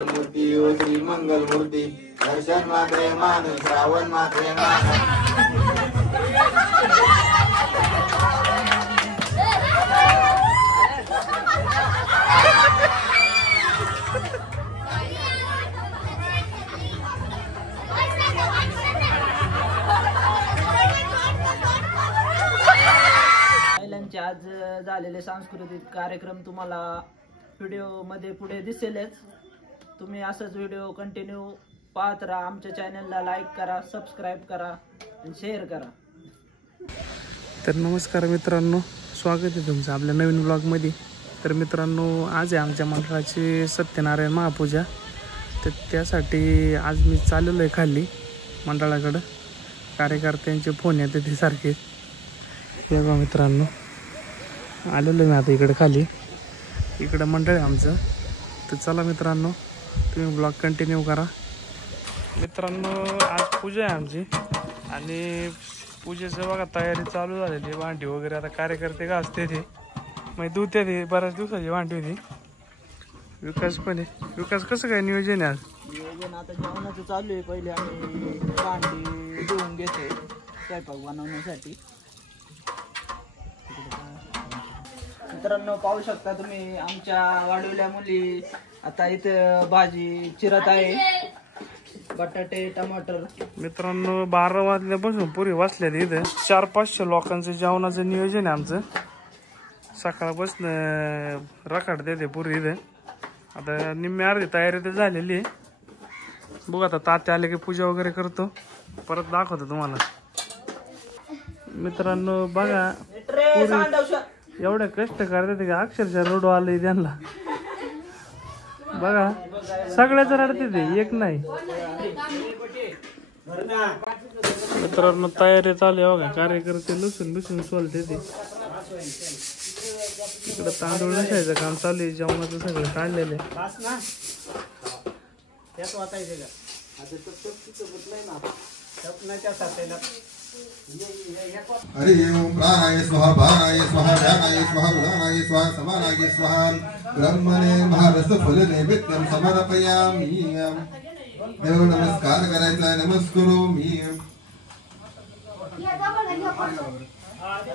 मूर्ती ओ श्री मंगल मूर्ती दर्शन मात्रे मान श्रावण मात्रे मान महिलांचे आज झालेले सांस्कृतिक कार्यक्रम तुम्हाला व्हिडिओ मध्ये पुढे दिसेलच. तुम्ही असंच व्हिडिओ कंटिन्यू पाहत राहा. आमच्या चॅनलला लाईक करा, सबस्क्राईब करा आणि शेअर करा. तर नमस्कार मित्रांनो, स्वागत आहे तुमचं आपल्या नवीन ब्लॉगमध्ये. तर मित्रांनो, आज आहे आमच्या मंडळाची सत्यनारायण महापूजा. तर त्यासाठी आज मी चाललेलो आहे खाली मंडळाकडं. कार्यकर्त्यांचे फोन येते ते सारखे. बघा मित्रांनो, आलेलो मी आता इकडं खाली. इकडं मंडळ आहे आमचं. तर चला मित्रांनो, तुम्ही ब्लॉग कंटिन्यू करा. मित्रांनो, आज पूजा आहे आमची आणि पूजेचं बघा तयारी चालू झालेली. भांडी वगैरे आता कार्यकर्ते का असते ते मग धुते ते. बऱ्याच दिवसाची भांडी होती. विकास पण आहे. विकास कसं काय नियोजन आहे आज? नियोजन आता जेवणाचं चालू आहे. पहिले आम्ही भांडी धुवून घेतोय स्वयंपाक बनवण्यासाठी. मित्रांनो, पाहू शकता तुम्ही आमच्या वाढवल्या मुली आता इथे भाजी चिरत आहे. बटाटे, टमाटर. मित्रांनो, 12 वाजल्यापासून पुरी वाचल्यात. इथं 400-500 लोकांचं जेवणाचं नियोजन आहे आमचं. सकाळपासून रखाड देते पुरी इथं. आता निम्मी अर्धी तयारी तर झालेली आहे. बघू आता तात्या आले की पूजा वगैरे करतो, परत दाखवतो तुम्हाला. मित्रांनो बघा, एवढे कष्ट करते की अक्षरशः रडू आलंय त्यांना. बघा, सगळ्याच रडते ते, एक नाही. मित्रांनो, तयारी चालू आहे बघा. कार्यकर्ते लुसून सोलते ते. इकडं तांदूळ नसायचं काम चालू आहे. जेवणाचं सगळं काढलेलं आहे. हरि ओम प्राणाय स्वाहा प्राणाय स्वाहा ध्यानाय स्वाहा उदानाय स्वाहा समानाय स्वाहा ब्रह्मणे महारस फल नैवेद्यम समर्पयामि. देव नमस्कार करायचा, नमस्करोमि.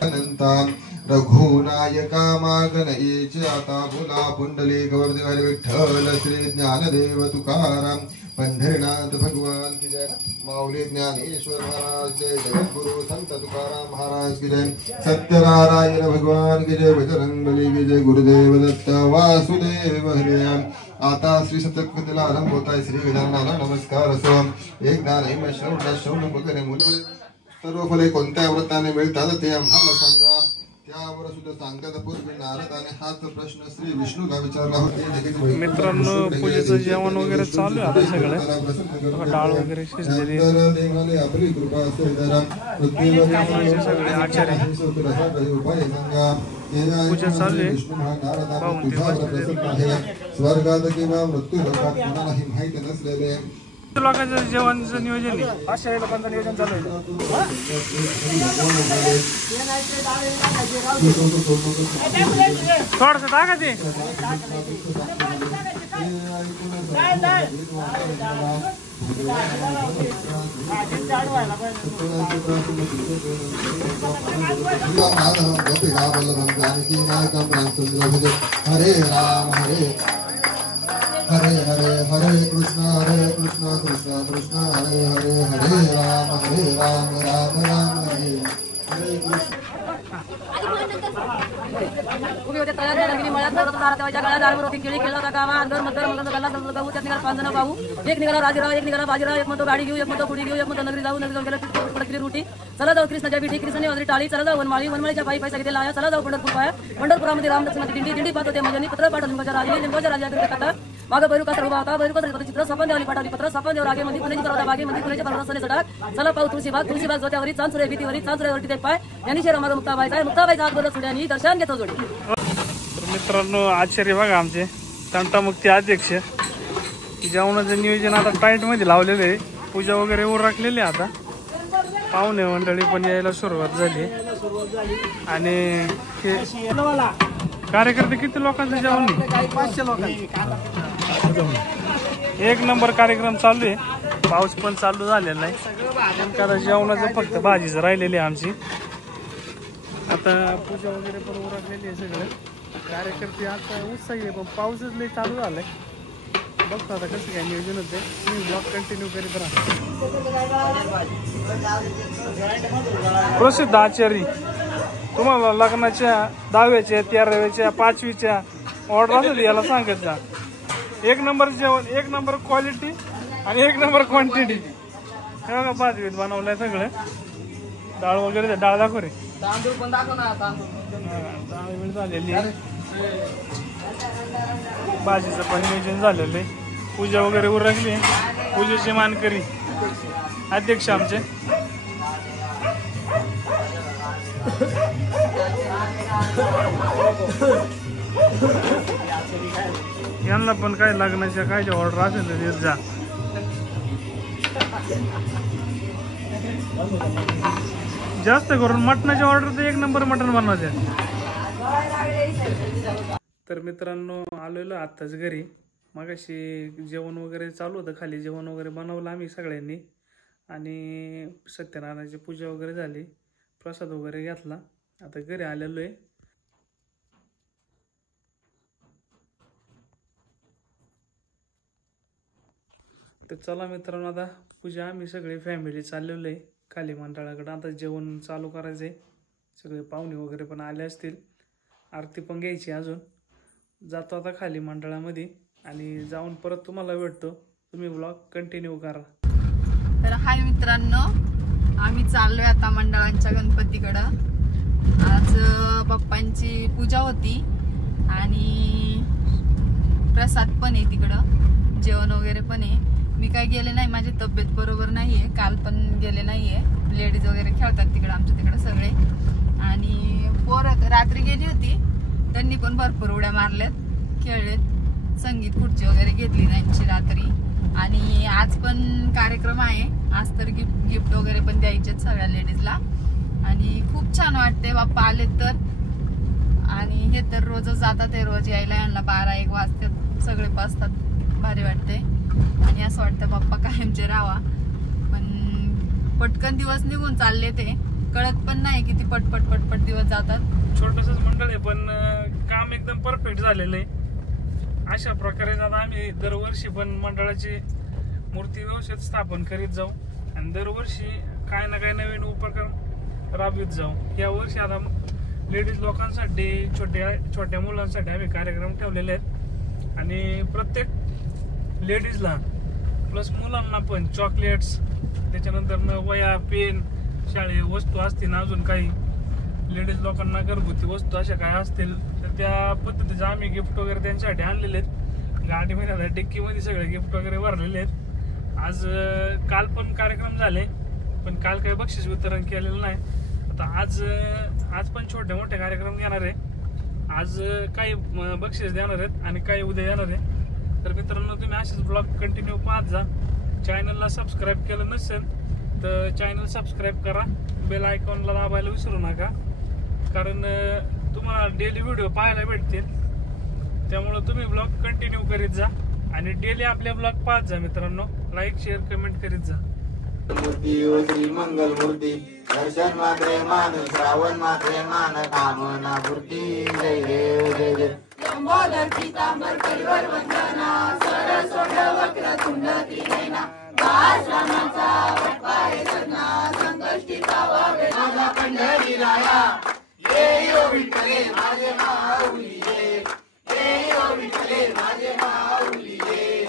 अनंतां रघुनायका मागणयेचे आता बोला. पुंडलिक वरदेव विठ्ठल श्री ज्ञानदेव तुकाराम पंढरीनाथ भगवान की जय. माऊली ज्ञानेश्वर महाराज जय. जगद्गुरु संत तुकाराम महाराज की जय. सत्यनारायण भगवान की जय. बजरंगबली की जय. गुरुदेव दत्त वासुदेव हरि. आता श्री सप्तपदीला आरंभ होत आहे. श्री गजाननाला नमस्कार असो. एकदा नाही श्रवण वगैरे मुले सर्व फले कोणत्या व्रताने मिळतात ते आम्हाला सांगा. त्यावर सुद्धा सांगतात. पूर्वी नारदाने हाच प्रश्न श्री विष्णूला विचारला होता. मित्रांनो, पूजेचं जेवण वगैरे चालू आहे आता. सगळं डाळ वगैरे शिजलेली. आपली कृपा सगळे आचार्य पूजा चालू आहे. स्वर्गात किंवा मृत्यू लोकात कोणालाही माहिती नसलेले लोकांचं जेवणाचं नियोजन आहे. 500 लोकांचं नियोजन चालू आहे. थोडस टाका ते. हरे राम हरे हरे हरे कृष्ण कृष्ण कृष्ण हरे हरे हरे राम राम राम हरे हरे कृष्ण. उभी होते तयार झाली मळ्यात तारतेवाच्या गळ्यात दारवर होती. केळी केला गावा अंदर मधर मधर गल्ला गाऊ. त्यात निघाला 5 जण भाऊ. एक निघाला राजीराव, एक निघाला बाजीराव. एक म्हणतो गाडी घेऊ, एक म्हणतो पुढे घेऊ, एक म्हणतो नगरी जाऊ गेला तिकडे रुटी. चला जाऊ कृष्णाच्या बिठी, कृष्णाने वजरी टाळी. चला जाऊ वनमाळीच्या पायी पैसा घेतला. चला जाऊ पंढरपूर पाया. पंढरपुरामध्ये रामलक्ष्मणाची दिंडी पाहतो. ते म्हणजे पत्र पाठवलं लिंबाच्या राजाकडे कथा. मागं बैरुका सर्व होता. बैरुका चित्र सपन देवानी पाठवली. पत्र सपन देव रागेमध्ये पुण्याची पर्वता बागेमध्ये पुण्याच्या पर्वताने चढाक. चला पाहू तुळशीबाग जोत्यावरी चांचुरे भीतीवरी चांचुऱ्यावरती ते पाय. यांनी शेरा माझा मुक्ताबाईचा आहे. मुक्ताबाईचा हात बोलत सोड्यानी दर्शन घेतो जोडी. मित्रांनो, आचार्य बघा आमचे तंटामुक्ती अध्यक्ष. जेवणाचं नियोजन आता टाईट मध्ये लावलेलं आहे. पूजा वगैरे उरकलेली आता. पाहुणे मंडळी पण यायला सुरुवात झाली. आणि कार्यकर्ते किती लोकांचं जेवण? 500 लोकांचं. एक नंबर कार्यक्रम चालू आहे. पाऊस पण चालू झालेला आहे. नेमका जेवणाचं फक्त भाजीच राहिलेली आहे आमची. आता पूजा वगैरे पण उरकलेली आहे. सगळं कार्यकर्ते आता उत्साही आहे, पण पाऊसच लई चालू झालाय. बघतो आता कसं काय नियोजन होते. तुम्ही ब्लॉग कंटिन्यू करीत राहा. प्रसिद्ध आचारी तुम्हाला लग्नाच्या 10व्याच्या 13व्याच्या 5वीच्या ऑर्डर असेल याला सांगत जा. एक नंबर जेवण, एक नंबर क्वालिटी आणि एक नंबर क्वांटिटी. हे बघा 5वीत बनवलंय सगळं. डाळ वगैरे, डाळ दाखव रे. तांदूळ पण दाखव ना. डाळ वेळ झालेली आहे. भाजीचं पण नियोजन झालेलं आहे. पूजा वगैरे उरकली. पूजेची मानकरी अध्यक्ष आमचे. यांना पण काय लग्नाच्या काय ऑर्डर असेल तर देत जा. जास्त करून मटणाची ऑर्डर तर एक नंबर मटण बनवायचे. तर मित्रांनो आलेलो आत्ताच घरी. मगाशी जेवण वगैरे चालू होतं, खाली जेवण वगैरे बनवलं आम्ही सगळ्यांनी आणि सत्यनारायणाची पूजा वगैरे झाली, प्रसाद वगैरे घेतला. आता घरी आलेलो आहे. तर चला मित्रांनो, आता पूजा आम्ही सगळे फॅमिली चाललेलो आहे खाली मंडळाकडे. आता जेवण चालू करायचं आहे. सगळे पाहुणे वगैरे पण आले असतील. आरती पण घ्यायची अजून. जातो आता खाली मंडळामध्ये आणि जाऊन परत तुम्हाला भेटतो. तुम्ही ब्लॉग कंटिन्यू करा. तर हाय मित्रांनो, आम्ही चाललोय आता मंडळांच्या गणपतीकडं. आज पप्पांची पूजा होती आणि प्रसाद पण आहे तिकडं, जेवण वगैरे पण आहे. मी काय गेले नाही, माझी तब्येत बरोबर नाहीये. काल पण गेले नाहीये. लेडीज वगैरे खेळतात तिकडं, आमच्या तिकडं सगळे. आणि पोरं रात्री गेली होती, त्यांनी पण भरपूर उड्या मारल्यात, खेळलेत. संगीत खुर्ची वगैरे घेतली त्यांची रात्री. आणि आज पण कार्यक्रम आहे. आज तर गिफ्ट वगैरे पण द्यायचे सगळ्या लेडीजला. आणि खूप छान वाटते बाप्पा आले तर. आणि हे तर रोजच जातात, हे रोज यायला यांना 12-1 वाजतात, सगळे बसतात, भारी वाटते. आणि असं वाटतं बाप्पा कायमचे राहावा. पण पटकन दिवस निघून चालले, ते कळत पण नाही किती पटपट पटपट दिवस जातात. छोटसच मंडळ आहे पण काम एकदम परफेक्ट झालेलं आहे. अशा प्रकारे आता आम्ही दरवर्षी पण मंडळाची मूर्ती व्यवस्थित स्थापन करीत जाऊ आणि दरवर्षी काय ना काय नवीन उपक्रम राबवित जाऊ. या वर्षी आता लेडीज लोकांसाठी, छोट्या मुलांसाठी आम्ही कार्यक्रम ठेवलेले आहेत. आणि प्रत्येक लेडीजला प्लस मुलांना पण चॉकलेट्स, त्याच्यानंतर वया, पेन, शाळे वस्तू असतील, अजून काही लेडीज लोकांना घरगुती वस्तू अशा काय असतील तर त्या पद्धतीचं आम्ही गिफ्ट वगैरे त्यांच्यासाठी आणलेले आहेत. गाडीमध्ये डिक्कीमध्ये सगळे गिफ्ट वगैरे भरलेले आहेत. आज काल पण कार्यक्रम झाले, पण काल काही बक्षीस वितरण केलेलं नाही. आता आज पण छोटे मोठे कार्यक्रम घेणार आहे. आज काही बक्षीस देणार आहेत आणि काही उद्या येणार आहे. तर मित्रांनो, तुम्ही असेच ब्लॉग कंटिन्यू पाहत जा. चॅनलला सबस्क्राईब केलं नसेल तर चॅनल सबस्क्राईब करा. बेल आयकॉनला दाबायला विसरू नका, कारण तुम्हाला डेली व्हिडिओ पाहायला भेटतील. त्यामुळे तुम्ही ब्लॉग कंटिन्यू करीत जा आणि डेली आपल्या ब्लॉग पाहत जा मित्रांनो. लाईक, शेअर, कमेंट करीत जा. मूर्ती श्री मंगल मूर्ती, दर्शन मात्रे मान, श्रावण मात्रे मान, कामना मूर्ती. जय देव जय देव. लंबोदर पीतांबर परिवर वंदना, सरस्वत वक्र तुंड त्रिनयना, आश्रमाचा वटपाय सदना, संकष्टीचा वावे माझा पंढरी राया. ये यो विठ्ठले माझे माऊली ये, ये यो विठ्ठले माझे माऊली ये.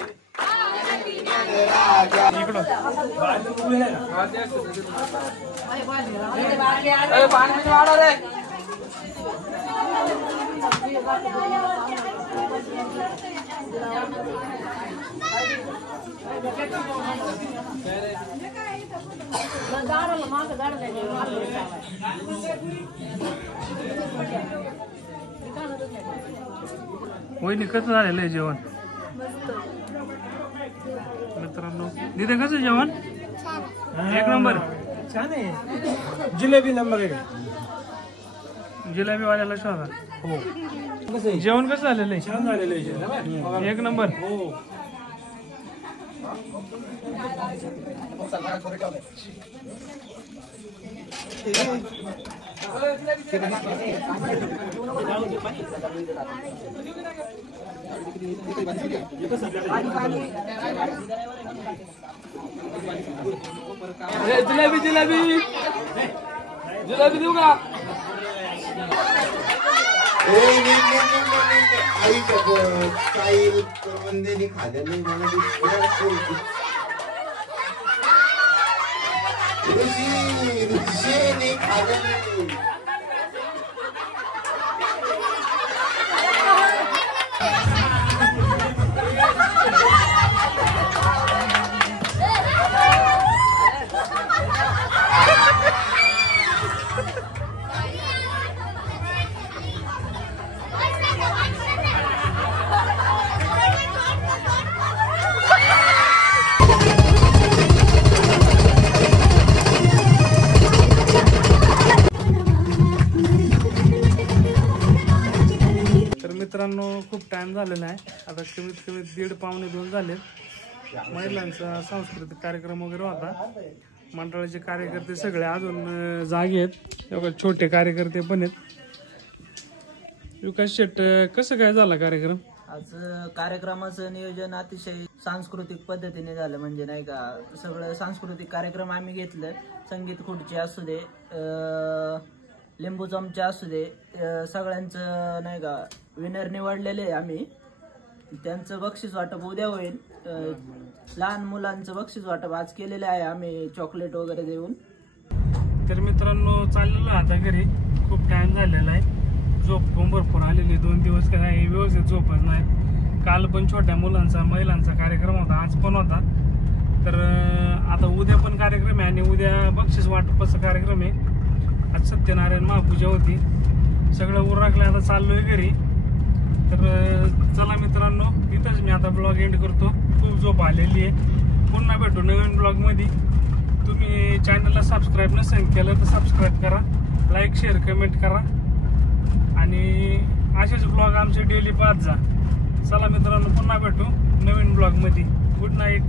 वहिनी कसं झालेलं आहे जेवण मित्रांनो? तिथे कसं जेवण? एक नंबर. छान आहे. जिलेबी नंबर 1. जिलेबी वाल्याला शोधा. हो. जेवण कसं झालेलं आहे? छान झालेलं आहे. एक नंबर. हो. जिलेबी जिलेबी जिलेबी देऊ का? आई काही बंदेने खाल्लेली मला ऋषीने खाल्लेली मित्रांनो खूप टाइम झालेला आहे आता कमीत कमी 1:30-2 झाले. महिलांचा सांस्कृतिक कार्यक्रम वगैरे होता. मंडळाचे कार्यकर्ते सगळे अजून जागे आहेत. तेव्हा छोटे कार्यकर्ते पण आहेत. विकास शेट कसं काय झाला कार्यक्रम? आज कार्यक्रमाचं नियोजन अतिशय सांस्कृतिक पद्धतीने झालं. म्हणजे नाही का सगळं सांस्कृतिक कार्यक्रम आम्ही घेतलं. संगीत खुर्ची असू दे, लिंबू चमचा असू दे, सगळ्यांचं नाही का विनर निवडलेले आम्ही. त्यांचं बक्षीस वाटप उद्या होईल. लहान मुलांचं बक्षीस वाटप आज केलेलं आहे आम्ही चॉकलेट वगैरे देऊन. तर मित्रांनो चाललेलो आता घरी. खूप टाइम झालेला आहे. झोप पण भरपूर आलेली. 2 दिवस काही व्यवस्थित झोपच नाही. काल पण छोट्या मुलांचा महिलांचा कार्यक्रम होता, आज पण होता. तर आता उद्या पण कार्यक्रम आहे आणि उद्या बक्षीस वाटपाचा कार्यक्रम आहे. आज सत्यनारायण महापूजा होती. सगळं उरकलं आता चाललोय घरी. तर चला मित्रांनो इथंच मी आता ब्लॉग एंड करतो. खूप झोप आलेली आहे. पुन्हा भेटू नवीन ब्लॉग मध्ये. तुम्ही चॅनलला सबस्क्राईब नसेल केलं तर सबस्क्राईब करा, लाईक शेअर कमेंट करा आणि असेच ब्लॉग आमचे डेली पाहत जा. चला मित्रांनो पुन्हा भेटू नवीन ब्लॉग मध्ये. Good night.